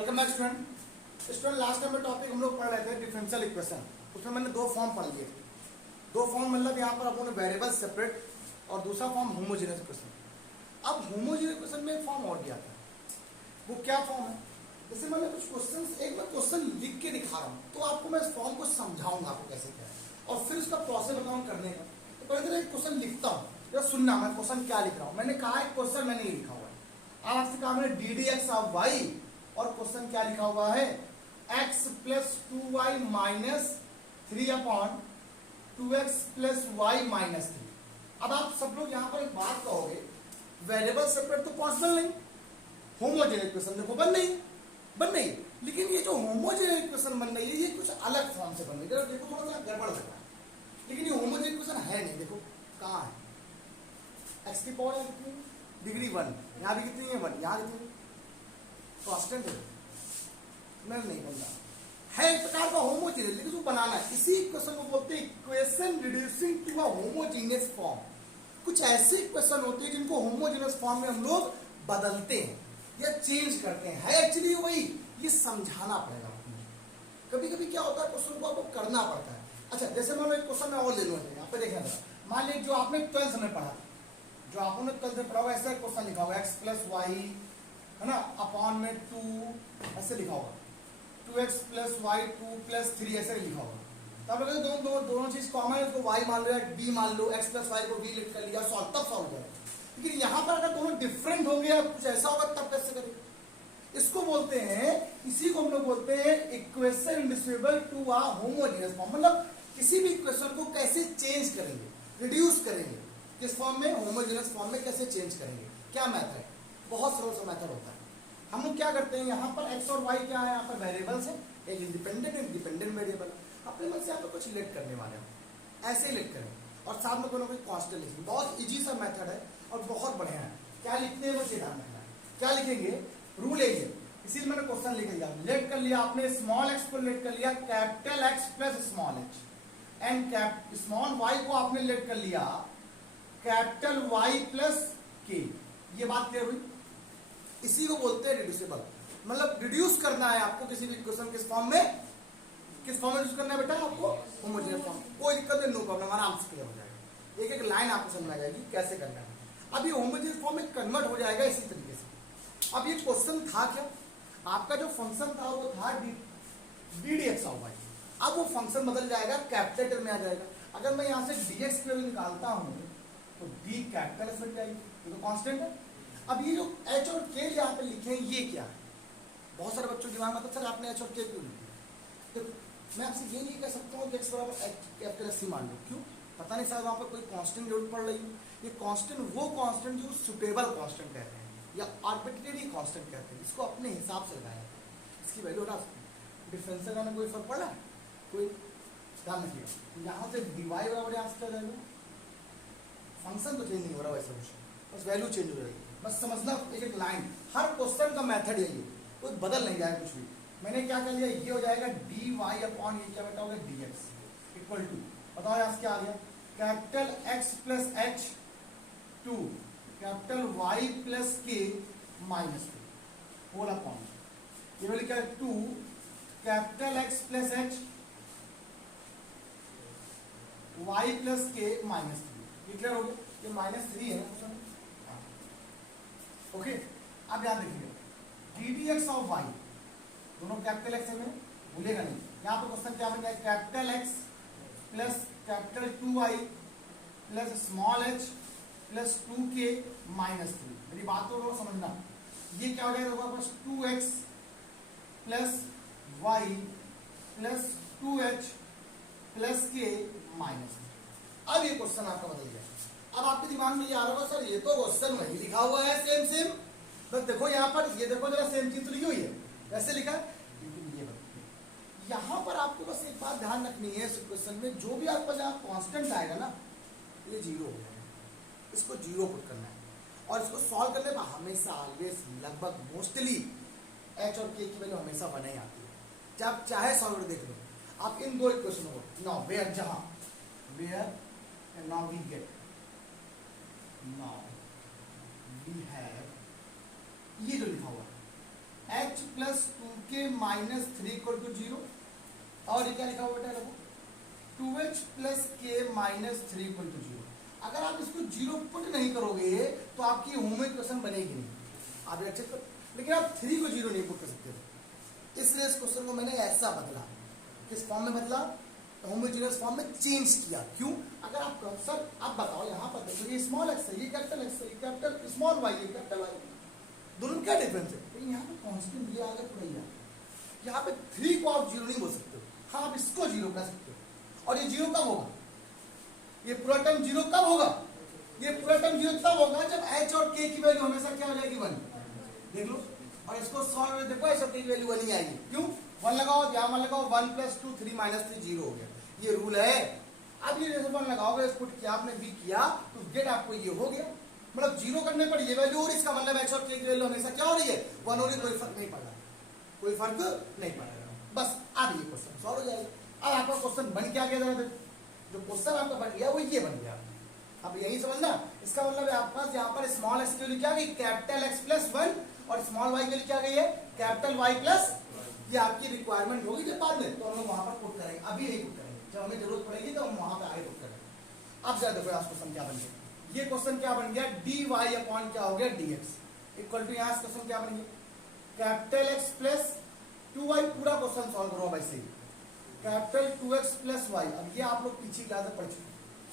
Welcome back student last time में topic हम लोग पढ़ रहे थे डिफरेंशियल इक्वेशन। उसमें मैंने दो फॉर्म पढ़ लिए। दो फॉर्म मतलब यहाँ पर अपन वेरिएबल सेपरेट और दूसरा फॉर्म होमोजेनियस इक्वेशन। अब होमोजेनियस इक्वेशन में एक फॉर्म और दिया था, वो क्या फॉर्म है? जैसे मैंने कुछ क्वेश्चन एक बार क्वेश्चन लिख के दिखा रहा हूँ तो आपको मैं इस फॉर्म को समझाऊंगा आपको कैसे क्या है और फिर उसका प्रोसेस बताऊँ करने का। तो पहले एक क्वेश्चन लिखता हूँ, जरा सुनना मैं क्वेश्चन क्या लिख रहा हूँ। मैंने कहा एक क्वेश्चन मैंने ये लिखा हुआ है, अब आपसे कहा मैंने d d x of y और क्वेश्चन क्या लिखा हुआ है x plus 2y minus 3 upon 2x plus y minus 3। अब आप सब लोग यहाँ पर एक बात कहोगे, वेरिएबल सेपरेट तो पॉसिबल नहीं, होमोजेनियस इक्वेशन देखो बन नहीं, लेकिन ये जो होमोजेनियस इक्वेशन बन रही है ये कुछ अलग फॉर्म से बन रही है। देखो थोड़ा सा गड़बड़ लग रहा है, लेकिन ये होमोजेनियस इक्वेशन है नहीं। देखो कहाँ है, x की पावर कितनी, डिग्री 1, यहाँ भी कितनी है 1, यहाँ कितनी कांस्टेंट है, नहीं बन रहा है। एक प्रकार का होमोजेनियस, लेकिन उसको बनाना है। इसी इक्वेशन को बोलते हैं equation reducing to a homogeneous form. कुछ ऐसे इक्वेशन होते हैं जिनको होमोजेनियस फॉर्म में हम लोग बदलते हैं या चेंज करते हैं। है एक्चुअली वही, ये समझाना पड़ेगा। कभी कभी क्या होता है क्वेश्चन को आपको करना पड़ता है। अच्छा जैसे मान लो एक क्वेश्चन मैं और ले लूँ, यहाँ पे देखना था, मान लीजिए जो आपने 12th में पढ़ा, जो आपने 12th में पढ़ा हुआ ऐसा क्वेश्चन लिखा हुआ x प्लस वाई है ना अपॉन में 2 ऐसे लिखा होगा, 2x प्लस वाई 2 प्लस 3 ऐसे लिखा होगा। तो आप लोग दोनों चीज कॉमन है, तो y मान लो या b मान लो, x प्लस वाई को b लिख कर लिया, सॉल्व तब सॉल्व करें। लेकिन यहाँ पर अगर दोनों डिफरेंट होंगे या कुछ ऐसा होगा तब कैसे करें? इसको बोलते हैं, इसी को हम लोग बोलते हैं equation reducible to a homogeneous form. मतलब किसी भी इक्वेशन को कैसे चेंज करेंगे, रिड्यूस करेंगे, किस फॉर्म में, होमोजेनियस फॉर्म में कैसे चेंज करेंगे। क्या मेथड? बहुत सरल सा मेथड होता है। हम लोग क्या करते हैं, यहाँ पर x और y क्या है, यहाँ पर वेरिएबल्स है, एक इंडिपेंडेंट वेरिएबल। अपने मन से यहाँ पर कुछ लेट करने वाले हो, ऐसे लेट करें और साथ में कोई ना कोई कांस्टेंट लिखेंगे। बहुत इजी सा मेथड है और बहुत बढ़िया है। क्या लिखते हैं वो ध्यान रखना है। क्या लिखेंगे, रूल है ये, इसीलिए मैंने क्वेश्चन लिख लिया। लेट कर लिया आपने, स्मॉल x को लेट कर लिया capital x plus small h, and small y को आपने लेट कर लिया कैपिटल Y प्लस k। ये बात क्लियर हुई? इसी को बोलते हैं रिड्यूसिबल। मतलब रिड्यूस करना है आपको किसी भी इक्वेशन किस फॉर्म में, रिड्यूस करना है बेटा आपको, होमोजेनियस फॉर्म। कोई दिक्कत नहीं, नो प्रॉब्लम, आराम से क्लियर हो जाएगा। एक एक लाइन आपको समझ आ जाएगी कैसे करना है। अब ये होमोजेनियस फॉर्म में कन्वर्ट हो जाएगा इसी तरीके से। अब ये क्वेश्चन था क्या, आपका जो फंक्शन था वो था d d x of y. अब वो फंक्शन बदल जाएगा, कैपिटल में आ जाएगा। अगर मैं यहाँ से डी एक्स की वैल्यू निकालता हूँ तो डी कैपिटल बन जाएगी, ये तो कांस्टेंट है। अब ये जो h और k यहाँ पे लिखे हैं ये क्या है? बहुत सारे बच्चों के दिमाग में सर आपने h और k क्यों लिखे? तो मैं आपसे ये नहीं कह सकता हूँ कि x बराबर कैपिटल S मान लो, क्यों? पता नहीं शायद वहाँ पर कोई कांस्टेंट जरूर पड़ रही हो। ये कांस्टेंट वो कांस्टेंट जो सुटेबल कांस्टेंट कहते हैं या आर्बिट्रेरी कांस्टेंट कहते हैं, इसको अपने हिसाब से लगाया, इसकी वैल्यू हटा सकते हैं। डिफरेंशियल का कोई फर्क पड़ा है? कोई? ध्यान रखिएगा, यहाँ से dy बराबर यहाँ से रहेगा, फंक्शन तो चेंज नहीं हो रहा वैसे कुछ, बस वैल्यू चेंज हो रही है। बस समझना एक एक लाइन, हर क्वेश्चन का मेथड यही है, कोई बदल नहीं जाएगा कुछ भी। मैंने क्या कर लिया, ये हो जाएगा डी वाई अपॉन ये क्या बेटा होगा डी एक्स इक्वल टू, बताओ यहाँ से क्या आ गया, capital x plus h two capital y plus k minus two whole upon ये वाली क्या है 2 capital x plus h y plus k minus 3। Clear हो गया? ये -3 है। ओके, अब याद रखिए d d x of y दोनों कैपिटल एक्स में भूलेगा नहीं। यहाँ पर क्वेश्चन क्या बन जाएगा, capital x plus capital 2y plus small h plus 2k minus 3। मेरी बात तो समझना, ये क्या हो जाएगा बस 2x plus y plus 2h plus k minus 3। अब ये क्वेश्चन आपका बदल गया। अब आपके दिमाग में ये आ रहा होगा सर ये तो क्वेश्चन वही लिखा हुआ है सेम, बस देखो यहाँ पर, ये देखो जरा सेम चीज तो लिखी हुई है, वैसे लिखा है, लेकिन ये बदल। यहाँ पर आपको बस एक बात ध्यान रखनी है, इस क्वेश्चन में जो भी आपका जहाँ कांस्टेंट आएगा ना ये 0 हो जाएगा, इसको 0 पुट करना है। और इसको सॉल्व करने पर हमेशा ऑलवेज लगभग मोस्टली h और k की वैल्यू हमेशा बने आती है। जब चाहे सॉल्व देख लो आप इन दो इक्वेशनों को, नाउ वेयर जहां where and now we get, now we have ये जो लिखा हुआ है h h plus 2k minus 3 equal to 0। और ये क्या लिखा हुआ बेटा देखो, 2h plus k minus 3 equal to 0। अगर आप इसको 0 पुट नहीं करोगे तो आपकी होमो इक्वेशन बनेगी नहीं, आप अच्छे कर, लेकिन आप 3 को 0 नहीं पुट कर सकते। इसलिए इस क्वेश्चन को मैंने ऐसा बदला, किस फॉर्म में बदला, होमोजेनियस फॉर्म में चेंज किया। क्यों? अगर आप सर आप बताओ यहाँ पर देखो, ये स्मॉल एक्स है, ये कैपिटल एक्स है, ये कैपिटल स्मॉल वाई, ये कैपिटल वाई, दोनों में क्या डिफरेंस है? लेकिन यहाँ पे कांस्टेंट दिया आगे थोड़ा ही, यहाँ पे 3 को आप 0 नहीं बोल सकते हो, हाँ आप इसको 0 कह सकते हो। और ये 0 कब होगा, ये पूरा टर्म 0 कब होगा, ये पूरा टर्म 0 तब होगा जब h और k की वैल्यू हमेशा क्या हो जाएगी 1। देख लो, और इसको सॉल्व करके देखो h और k की वैल्यू 1 ही आएगी। क्यों? 1 लगाओ, यहाँ 1 लगाओ, 1 प्लस 2 3 माइनस 3 0 हो गया, ये रूल है। अब ये जैसे 1 लगाओगे, पुट किया आपने, v किया, तो गेट आपको ये हो गया, मतलब 0 करने पर ये वैल्यू, और इसका मतलब h और k की वैल्यू हमेशा क्या हो रही है 1 हो रही है, कोई फर्क नहीं पड़ रहा, कोई फर्क नहीं पड़ रहा। बस अब ये क्वेश्चन सॉल्व हो जाएगा। अब आपका क्वेश्चन बन क्या गया, जो क्वेश्चन आपका बन गया वो ये बन गया। अब यही समझना, इसका मतलब है आपके पास यहाँ पर स्मॉल एक्स की वैल्यू क्या गई, कैपिटल एक्स प्लस 1, और स्मॉल वाई की वैल्यू क्या गई है, कैपिटल वाई प्लस। ये आपकी रिक्वायरमेंट होगी जब बाद में, तो हम लोग वहां पर पुट करेंगे, अभी नहीं पुट करेंगे, जब हमें जरूरत पड़ेगी तो हम वहां पर आगे पुट करेंगे। अब जरा देखो क्वेश्चन क्या बन गया, ये क्वेश्चन क्या बन गया, डी वाई अपॉन क्या हो गया dx इक्वल टू, यहाँ क्वेश्चन क्या बन गया, कैपिटल एक्स प्लस 2y, पूरा क्वेश्चन सॉल्व करो वैसे ही, कैपिटल 2x प्लस y। अब ये आप लोग पीछे क्लास में पढ़ चुके,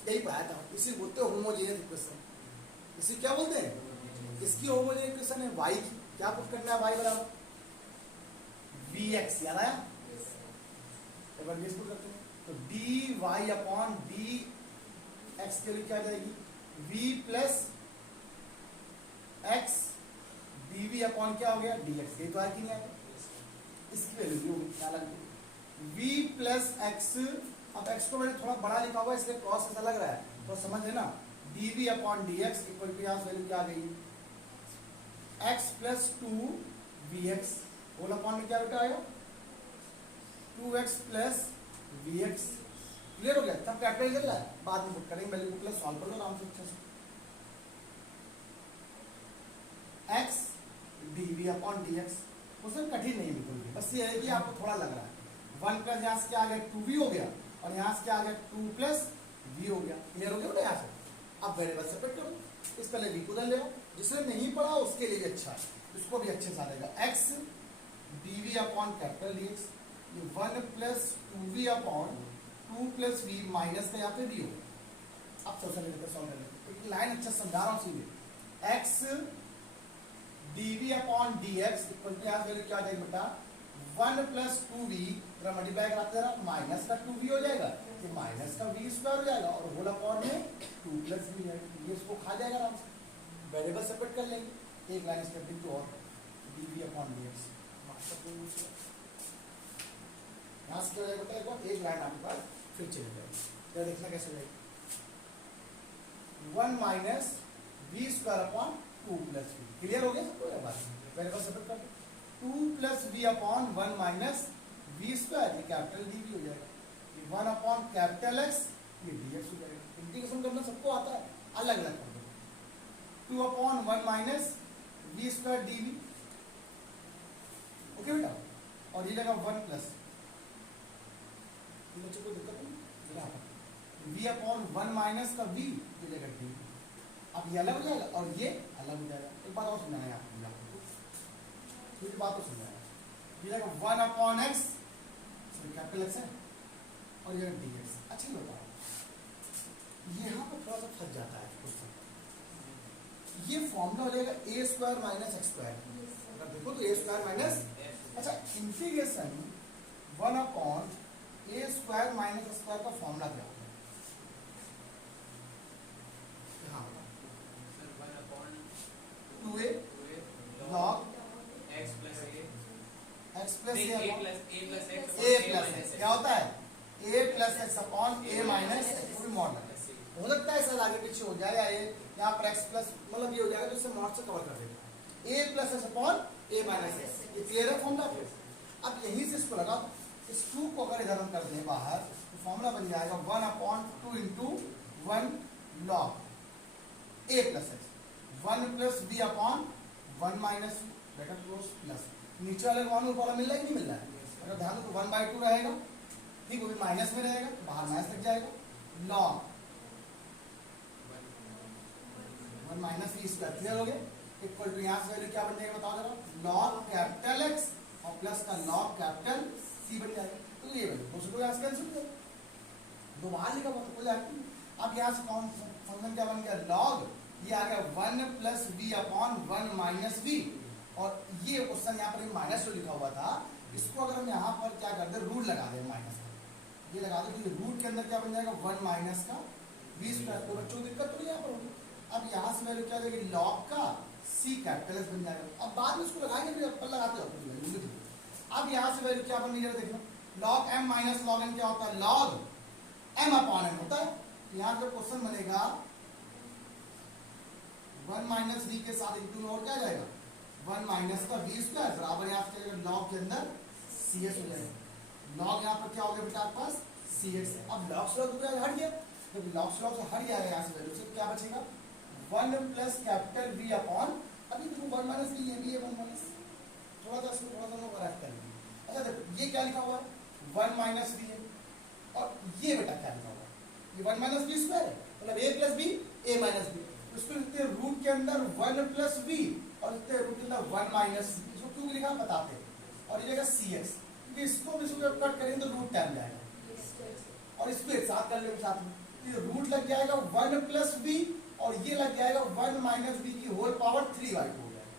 यही पढ़ाया था, इसी बोलते हैं होमोजेनियस इक्वेशन, इसी क्या बोलते हैं, इसकी होमोजेनियस इक्वेशन है y की, क्या पुट करना है, y बराबर vx, याद आया, एक बार पुट करते हैं, तो dy अपॉन dx के लिए क्या जाएगी, v plus x dv upon क्या हो गया dx, ये तो है कि नहीं आया, इसकी वैल्यू भी होगी, क्या लगती है v प्लस x। अब x को मैंने थोड़ा बड़ा लिखा हुआ है इसलिए क्रॉस ऐसा लग रहा है, तो समझ लेना, dv upon dx equal to, यहाँ वैल्यू क्या आ गई, x plus 2vx, whole upon में क्या बेटा आएगा 2x प्लस vx। क्लियर हो गया, तब कैपिटल चल रहा है, बाद में पुट करेंगे, वैल्यू को प्लस सॉल्व कर लो आराम से अच्छे से, x dv अपॉन dx, उसमें कठिन नहीं बिल्कुल भी, बस ये है कि आपको थोड़ा लग रहा है, 1 प्लस यहाँ से क्या आ गया 2v हो गया, और यहाँ से क्या आ गया 2 प्लस v हो गया। क्लियर हो गया बेटा, यहाँ से अब वेरिएबल सेपरेट करो, इस पहले v को उधर ले आओ, जिसने नहीं पढ़ा उसके लिए भी अच्छा है, उसको भी अच्छे से आ जाएगा, x dv upon capital dx, ये 1 plus 2v upon 2 plus v minus का यहाँ पे v हो। अब सोचा लेते सॉल्व कर लेते, लाइन अच्छा समझा रहा हूँ सीधे, x dv upon dx equal to, यहाँ वैल्यू क्या आ जाएगी बेटा 1 प्लस 2v, जरा मल्टीप्लाई कराते जरा, माइनस का 2v हो जाएगा, ये माइनस का v स्क्वायर हो जाएगा, और होल अपॉन में 2 प्लस v है, ये इसको खा जाएगा आराम से, वेरिएबल सेपरेट कर लेंगे, एक लाइन स्टेप इनटू और dv अपॉन dx, यहाँ से क्या हो जाएगा बेटा, एक बार एक लाइन आपके पास फिर चले जाएगी, क्या देखना कैसे जाएगी, 1 minus v square upon 2 plus v। Clear हो गया सबको, या बात वेरिएबल सेपरेट कर दो, 2 plus v upon 1 minus v square, ये कैपिटल dv हो जाएगा, ये 1 अपॉन कैपिटल x, ये dx हो जाएगा। इंटीग्रेशन करना सबको आता है, अलग अलग कर दो, 2 upon 1 minus v square dv, okay बेटा, और ये जगह 1 प्लस, बच्चों को दिक्कत नहीं, v अपॉन 1 माइनस का v, ये जगह dv, अब ये अलग हो जाएगा और ये अलग हो जाएगा। एक बात और समझाना है आपको, पूरी बात तो समझाना, ये जगह 1 अपॉन x, कैपिटल x है, और ये dx। अच्छा बताओ, यहाँ पर थोड़ा सा फंस जाता है क्वेश्चन, ये फॉर्मूला हो जाएगा a square minus x square, अगर देखो तो a स्क्वायर माइनस, अच्छा integration 1 upon a square minus x square का फॉर्मूला क्या होता है, हाँ 2a log x plus a क्या होता है a plus x upon a minus x, model हो सकता है सर आगे पीछे हो जाए, या ये यहाँ पर x प्लस मतलब ये हो जाएगा, तो इससे मॉड से कवर कर देगा, a plus x upon a minus x, ये क्लियर है फॉर्मूला। अब यहीं से इसको लगा, इस 2 को अगर इधर हम कर दें बाहर, तो फॉर्मूला बन जाएगा 1 upon 2 into 1 log a plus x, 1 plus b upon 1 minus बेटा क्लोज प्लस, नीचे वाले वन ऊपर वाला मिल रहा है कि नहीं मिल रहा है? अगर ध्यान दो तो 1/2 रहेगा, ठीक, वो भी माइनस में रहेगा, बाहर माइनस लग जाएगा, log 1 minus v square, clear हो गया, इक्वल टू यहाँ से वैल्यू क्या बन जाएगा बताओ जरा, लॉग कैपिटल एक्स और प्लस का लॉग कैपिटल सी बन जाएगा। तो ये वैल्यू दूसरे को यहाँ से कैंसिल कर दो, बाहर लिखा हुआ तो कोई जाएगा। अब यहाँ से कौन फंक्शन क्या बन गया, लॉग, ये आ गया 1 plus v upon 1 minus v, और ये क्वेश्चन यहाँ पर माइनस जो लिखा हुआ था, इसको अगर हम यहाँ पर क्या कर दे, रूट लगा दे माइनस का, ये लगा दो, तो रूट के अंदर क्या बन जाएगा 1 माइनस का वी स्क्वायर। तो बच्चों दिक्कत तो नहीं यहाँ पर होगी। अब यहाँ से वैल्यू क्या देगी, लॉग का सी कैपिटल एस बन जाएगा। अब बाद में इसको लगाएंगे, फिर अपन लगाते हो अब यहाँ से वैल्यू क्या बन गई देखो, log m minus log n क्या होता है, लॉग एम अपॉन एन होता है। यहाँ पे क्वेश्चन बनेगा 1 माइनस वी के साथ इंटू और क्या जाएगा 1 माइनस का वी स्क्वायर बराबर यहाँ पे लॉग के अंदर सी एस हो जाएगा। लॉग यहाँ पर क्या हो गया बेटा आपके पास सी एस। अब लॉग स्लॉग तो हट गया, जब लॉग स्लॉग से हट गया यहाँ से वैल्यू से क्या बचेगा 1 प्लस कैपिटल वी अपॉन, अभी देखो 1 माइनस वी, ये भी है 1 माइनस, थोड़ा सा इसको थोड़ा सा लोग करेक्ट कर लेंगे। अच्छा देखो ये क्या लिखा हुआ है 1 माइनस वी है, और ये बेटा क्या लिखा हुआ है, ये 1 माइनस वी स्क्वायर है, मतलब ए प्लस बी ए माइनस बी, उसको लिखते हैं रूट के अंदर 1 प्लस वी और लिखते हैं रूट के अंदर 1 माइनस, इसको क्यों लिखा बताते हैं, और ये जाएगा सी एक्स, क्योंकि इसको भी इसको कट करेंगे तो रूट टर्म जाएगा, और इसको एक साथ कर लेंगे साथ में, ये रूट लग जाएगा 1 प्लस वी और ये लग जाएगा 1 माइनस वी की होल पावर 3/2 हो जाएगा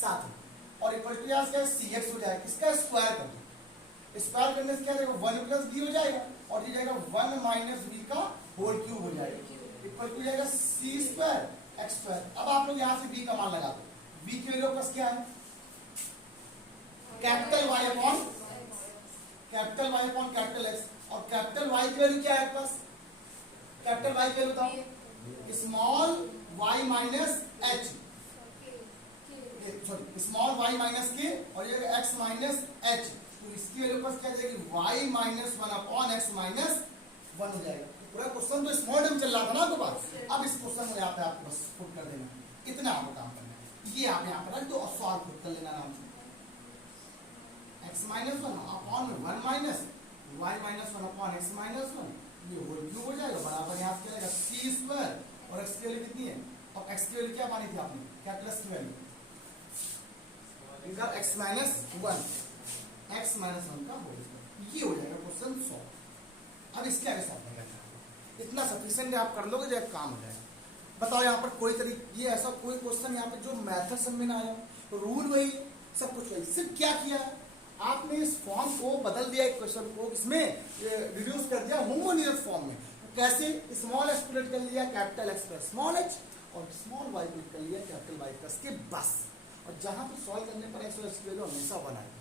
साथ में, और इक्वल टू यहाँ क्या सी एक्स हो जाएगा, इसका स्क्वायर कर दो, स्क्वायर करने से क्या जाएगा 1 प्लस वी हो जाएगा और ये जाएगा 1 माइनस वी का होल क्यूब हो जाएगा, इक्वल टू जाएगा सी स्क्वायर एक्स स्क्वायर। अब आप लोग यहाँ से वी का मान लगा दो, वी की वैल्यू प्लस क्या है capital y upon capital x, और कैपिटल वाई की वैल्यू क्या है पास, कैपिटल वाई की वैल्यू बताओ, small y minus h, sorry small y minus k और ये एक्स माइनस एच, तो इसकी वैल्यू पास क्या जाएगी y minus 1 upon x minus 1 हो जाएगा। पूरा क्वेश्चन तो स्मॉल टर्म चल रहा था ना आपके पास, अब इस क्वेश्चन में यहाँ पे आपको बस पुट कर देना, इतना आपको काम करना है, ये आप यहाँ पर रख दो और सॉल्व पुट कर लेना आराम से, x minus 1 upon 1 minus y minus 1 upon x minus 1, ये होल क्यूब हो जाएगा बराबर यहाँ पे क्या आएगा सी स्क्वायर, और एक्स की वैल्यू कितनी है, और एक्स की वैल्यू क्या मानी थी आपने कैपिटल की वैल्यू, इनका x माइनस 1 का होल, ये हो जाएगा क्वेश्चन 100। अब इसके आगे सॉल्व नहीं करना, इतना सफिशिएंट आप कर लोगे जब काम हो जाएगा। बताओ यहाँ पर कोई तरीका, ये ऐसा कोई क्वेश्चन यहाँ पे जो मेथड समझ में ना आया, रूल वही सब कुछ वही, सिर्फ क्या किया आपने इस फॉर्म को बदल दिया, एक क्वेश्चन को इसमें रिड्यूस कर दिया होमोजेनियस फॉर्म में। कैसे, स्मॉल एक्स को कर लिया capital x plus small H और स्मॉल वाई को कर लिया कैपिटल वाई प्लस के बस, और जहां पे सॉल्व करने पर एक्स और एक्स की वैल्यू हमेशा 1 आएगी,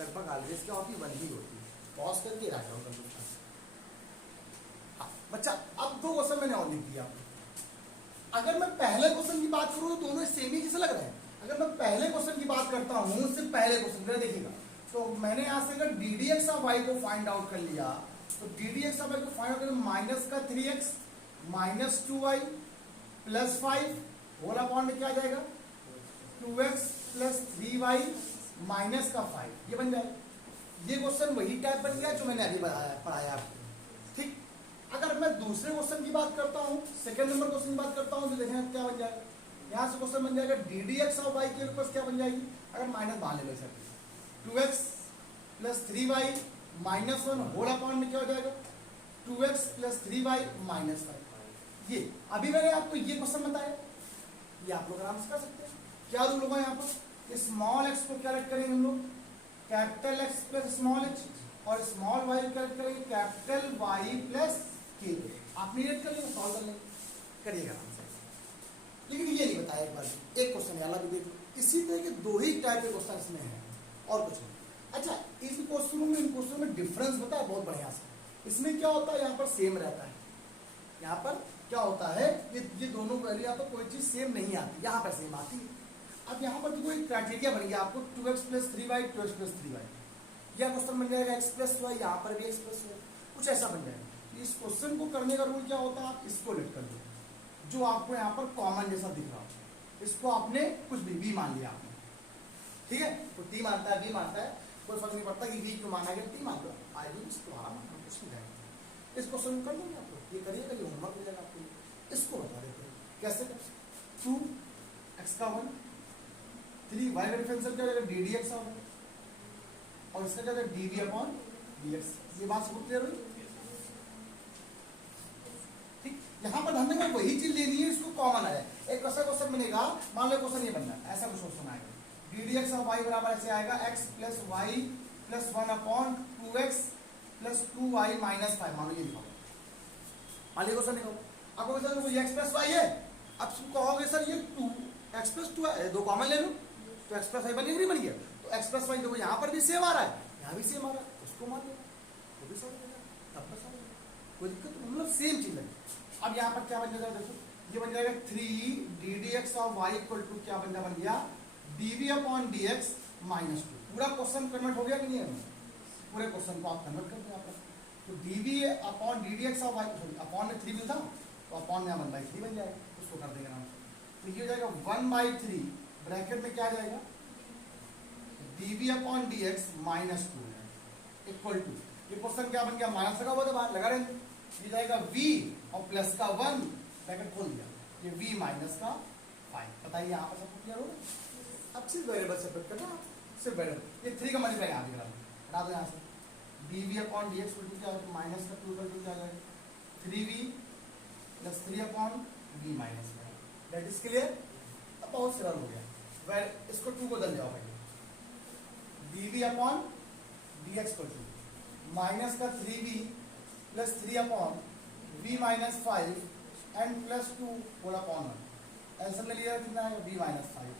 लगभग ऑलवेज क्या होती है 1 ही होती है। पॉज करके रख रहा हूं बच्चा। अब 2 क्वेश्चन मैंने और लिख दिया, अगर मैं पहले क्वेश्चन की बात करूं तो दोनों सेम ही जैसे लग रहे हैं। अगर मैं पहले क्वेश्चन की बात करता हूं, सिर्फ पहले क्वेश्चन देखिएगा, तो मैंने यहां से अगर d d x of y को फाइंड आउट कर लिया, तो d d x of y को फाइंड आउट कर माइनस का 3x minus 2y plus 5 whole upon में क्या आ जाएगा 2x प्लस 3y माइनस का 5, ये बन जाएगा। ये क्वेश्चन वही टाइप बन गया जो मैंने अभी पढ़ाया आपको, ठीक। अगर मैं दूसरे क्वेश्चन की बात करता हूँ, सेकंड नंबर क्वेश्चन की बात करता हूँ, तो देखें क्या बन जाएगा, यहाँ से क्वेश्चन बन जाएगा d d x of y के ऊपर क्या बन जाएगी, अगर माइनस बाहर ले सकते 2x plus 3y minus 1 whole upon में क्या हो जाएगा 2x प्लस 3y माइनस 5। ये अभी मैंने आपको ये क्वेश्चन बताया, ये आप लोग आराम से कर सकते हैं। क्या रूल होगा यहाँ पर, स्मॉल एक्स को क्या लेट करेंगे हम लोग capital x plus small H, और स्मॉल वाई को क्या लेट करेंगे कैपिटल वाई प्लस के। आप लेट कर लेंगे, सॉल्व कर लेंगे, करिएगा आराम से। लेकिन ये नहीं बताया एक बार, एक क्वेश्चन वाला भी देखो, इसी तरह के 2 ही टाइप के क्वेश्चन इसमें है और कुछ नहीं। अच्छा, इस क्वेश्चनों में इन क्वेश्चनों में डिफरेंस होता है बहुत बढ़िया से। इसमें क्या होता है, यहाँ पर सेम रहता है, यहाँ पर क्या होता है, ये दोनों वैल्यू यहाँ पर कोई चीज सेम नहीं आती, यहाँ पर सेम आती है। अब यहाँ पर कोई क्राइटेरिया बन गया आपको 2x plus 3y 2x plus 3y, यह क्वेश्चन बन जाएगा x प्लस वाई, यहाँ पर भी x प्लस वाई, कुछ ऐसा बन जाएगा। इस क्वेश्चन को करने का रूल क्या होता है, आप इसको लेट कर दो, जो आपको यहाँ पर कॉमन जैसा दिख रहा हो, इसको आपने कुछ भी मान लिया आपने, ठीक है, तो टी मानता है, बी मानता है, कोई फर्क नहीं पड़ता कि बी क्यों माना गया, टी मान लो, आई बी तुम्हारा मानना, कुछ नहीं जाएगा। इसको सॉल्व कर देंगे आप लोग, ये करिएगा, ये होमवर्क हो जाएगा आपको। इसको बता देते हैं कैसे, 2x का 1, 3 y का डिफरेंशियल क्या हो जाएगा, डी डी एक्स होगा, और इसका क्या हो जाएगा, d v upon d x. ये बात सबको क्लियर हुई? ठीक, यहाँ पर ध्यान देंगे, वही चीज लेनी है, इसको कॉमन है। एक ऐसा क्वेश्चन बनेगा, मान लो क्वेश्चन ये बनना है, ऐसा कुछ क्वेश्चन आएगा, d d x of y बराबर ऐसे आएगा, x plus y plus 1 upon 2x plus 2y minus 5, मान लो ये लिखा, मान लो क्वेश्चन लिखो। आपको क्वेश्चन ये x प्लस वाई है, अब तुम कहोगे सर ये 2x प्लस 2 है, दो कॉमन ले लो, तो x प्लस वाई बन नहीं बन गया, तो x प्लस वाई देखो यहाँ पर भी सेम आ रहा है, यहाँ भी सेम आ रहा है, उसको मान लो, वो भी सॉल्व हो जाएगा, तब तक सॉल्व हो जाएगा, कोई दिक्कत नहीं, मतलब सेम चीज है। अब यहाँ पर क्या बन जाएगा, देखो ये बन जाएगा 3 d d x of y equal to क्या बन गया, dv अपॉन dx माइनस 2। पूरा क्वेश्चन कन्वर्ट हो गया कि नहीं है, पूरे क्वेश्चन को आप कन्वर्ट कर दिया, तो dv upon d d x of y, upon में 3 भी था, तो अपॉन में 1/3 बन जाएगा, उसको कर देंगे नाम, तो ये हो जाएगा 1/3 ब्रैकेट में क्या जाएगा, dv upon dx minus 2 equal to, ये क्वेश्चन क्या बन गया, माइनस लगा हुआ था बाहर, लगा रहे, ये जाएगा v और प्लस का 1 ब्रैकेट खोल दिया, ये v माइनस का 5। बताइए यहाँ पर सबको क्लियर होगा? अब सिर्फ वेरिएबल सेपरेट करना, सिर्फ वेरिएबल, ये 3 का मल्टीप्लाई यहाँ भी करा हटा दो यहाँ से, dv अपॉन dx क्या है, माइनस का 2 क्या जाएगा, 3v plus 3 upon v minus, that is clear. अब बहुत सरल हो गया, इसको 2 को बदल जाओ पहले, dv अपॉन dx को 2 माइनस का 3v plus 3 upon v minus 5 and plus 2 whole upon 1, एल्सियम में लिया कितना है, v माइनस 5।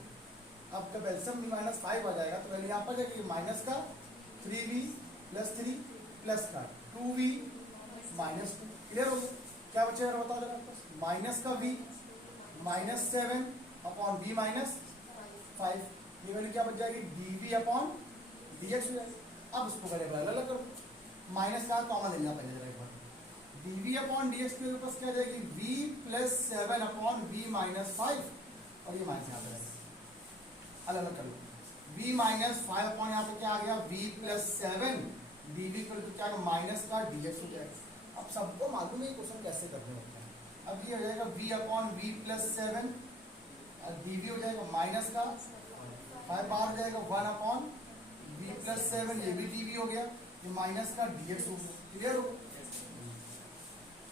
अब जब एल्सियम v माइनस 5 आ जाएगा, तो पहले यहाँ पर जाएगी माइनस का 3v प्लस 3 प्लस का 2v माइनस 2, क्लियर हो गया? क्या बचेगा बताओ जरा, माइनस का v minus 7 upon v minus 5, ये वैल्यू क्या बच जाएगी, dv अपॉन dx हो जाएगा। अब इसको पहले अलग अलग करो, माइनस का कॉमन ले लिया पहले जरा एक बार, dv अपॉन dx के ऊपर क्या जाएगी, v plus 7 upon v minus 5, और ये माइनस यहाँ पर अलग अलग कर लो, v माइनस 5 अपॉन यहाँ पे क्या आ गया, v plus 7 dv equal to क्या माइनस का dx हो जाएगा। अब सबको मालूम है क्वेश्चन कैसे करने होते हैं। अब ये हो जाएगा v अपॉन v प्लस 7 और dv हो जाएगा माइनस का 5 बाहर हो जाएगा 1 अपॉन v प्लस 7, ये भी dv हो गया, ये माइनस का dx हो गया, क्लियर हो?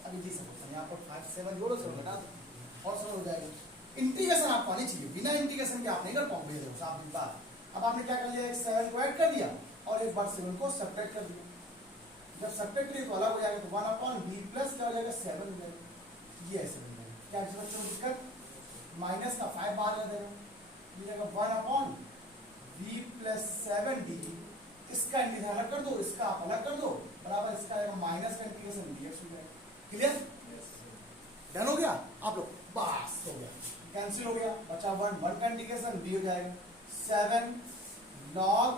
अभी जी सकते यहाँ पर 5 7 जोड़ो, सर बता दो और सरल हो जाएगा। इंटीग्रेशन आपको आनी चाहिए, बिना इंटीग्रेशन के आप नहीं कर पाओगे, साफ बात। अब आपने क्या कर लिया, एक 7 को ऐड कर दिया और एक बार 7 को सब्ट्रैक्ट कर दिया, जब सब्ट्रैक्ट करिए तो अलग हो जाएगा, तो 1 अपॉन v प्लस क्या हो जाएगा 7 हो जाएगा, ये ऐसे बन जाएगा। क्या बच्चों को दिक्कत, माइनस का 5 बाहर कर देगा, ये जाएगा 1 अपॉन v प्लस 7 dv, इसका इंटीग्रेशन अलग कर दो, इसका आप अलग कर दो, बराबर इसका आएगा माइनस का इंटीग्रेशन dx हो जाएगा, क्लियर? डन हो गया आप लोग, बस हो गया, कैंसिल हो गया, बचा 1 का इंटीग्रेशन v हो जाएगा 7 log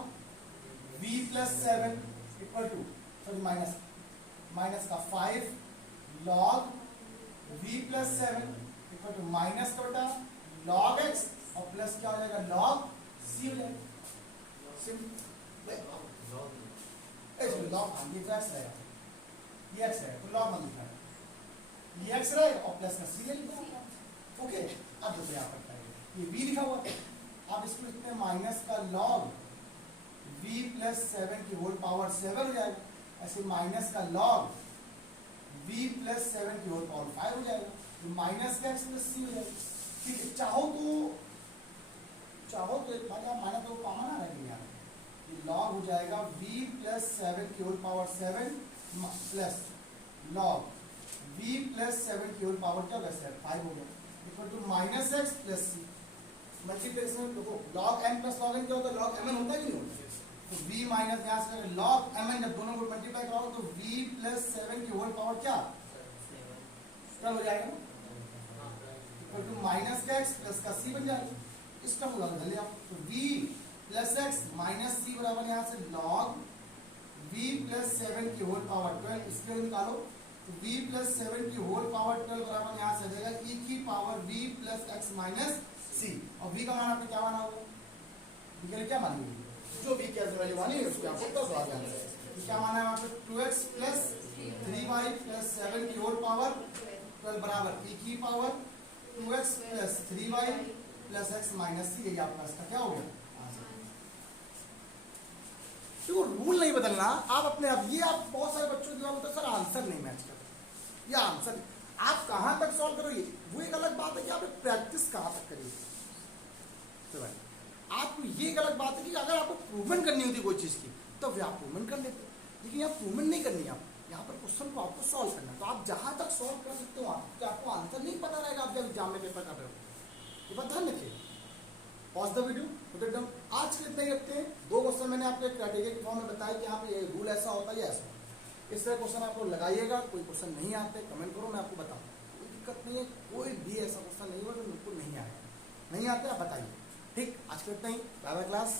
v plus 7 equal to, sorry minus का 5 log v plus 7 equal to minus का बटा log x और प्लस क्या हो जाएगा log c हो जाएगा, log ये x रहेगा, ये x रहेगा, तो log में लिखा है, ये x रहेगा और प्लस का c लिखा है, ओके। अब देखो यहाँ पर ये v लिखा हुआ है, आप इसको लिखते हैं माइनस का log v प्लस 7 की होल पावर 7 हो जाएगा, ऐसे माइनस का log v प्लस 7 की होल पावर 5 हो जाएगा, तो माइनस का x प्लस c हो जाएगा। ठीक है, चाहो तो एक बार आप माना तो कॉमन आ रहा है यहाँ, ये log हो जाएगा v प्लस 7 की whole power 7 plus log v plus 7 की होल पावर क्या होगा 5 हो गया, equal to minus x plus c. Multiplication में देखो log m plus log n क्या होता है, log mn होता है कि नहीं होता, तो v माइनस यहाँ से log mn जब दोनों को मल्टीप्लाई कराओ तो v प्लस 7 की होल पावर क्या क्या हो जाएगा, इक्वल टू माइनस का x प्लस का c बन जाएगा। इसका पूरा बदल लिया, तो v plus x minus c बराबर यहाँ से log v प्लस 7 की होल पावर 12, इसके निकालो, तो v प्लस 7 की होल पावर 12 बराबर यहाँ से आ जाएगा e की power v plus x minus c, और v का मान आपने क्या माना होगा, v के लिए क्या मानेंगे, जो v की वैल्यू मानी उसके आपको तो आ जाएगा। तो क्या माना है वहाँ पे 2x प्लस 3y प्लस 7 की होल पावर 12 बराबर e की power 2x plus 3y plus x minus c, यही आपका इसका क्या हो गया। तो रूल नहीं बदलना आप अपने आप, ये आप बहुत सारे बच्चों की बात होता है सर आंसर नहीं मैच कर, या आंसर आप कहां तक सॉल्व करोगे वो एक अलग बात है कि आप प्रैक्टिस कहां तक करिए। तो भाई आप ये एक अलग बात है कि अगर आपको प्रूवमेंट करनी होती कोई चीज की तो फिर आप प्रूवमेंट कर लेते, लेकिन यहाँ प्रूवमेंट नहीं करनी, आप यहाँ पर क्वेश्चन को आपको सॉल्व करना है। तो आप जहां तक सॉल्व कर सकते हो आप, तो आपको आंसर नहीं पता रहेगा आप जब एग्जाम में पेपर कर रहे हो, ये बात ध्यान रखिए। पॉज द वीडियो, एकदम आज के इतना ही रखते हैं। 2 क्वेश्चन मैंने आपको कैटेगरी के फॉर्म में बताया कि यहाँ पे ये रूल ऐसा होता है या ऐसा, इस तरह क्वेश्चन आपको लगाइएगा। कोई क्वेश्चन नहीं आते कमेंट करो, मैं आपको बताऊँ, कोई दिक्कत नहीं है, कोई भी ऐसा क्वेश्चन नहीं होगा जो बिल्कुल नहीं आएगा, नहीं आते आप बताइए। ठीक, आज के इतना ही, बाय बाय क्लास।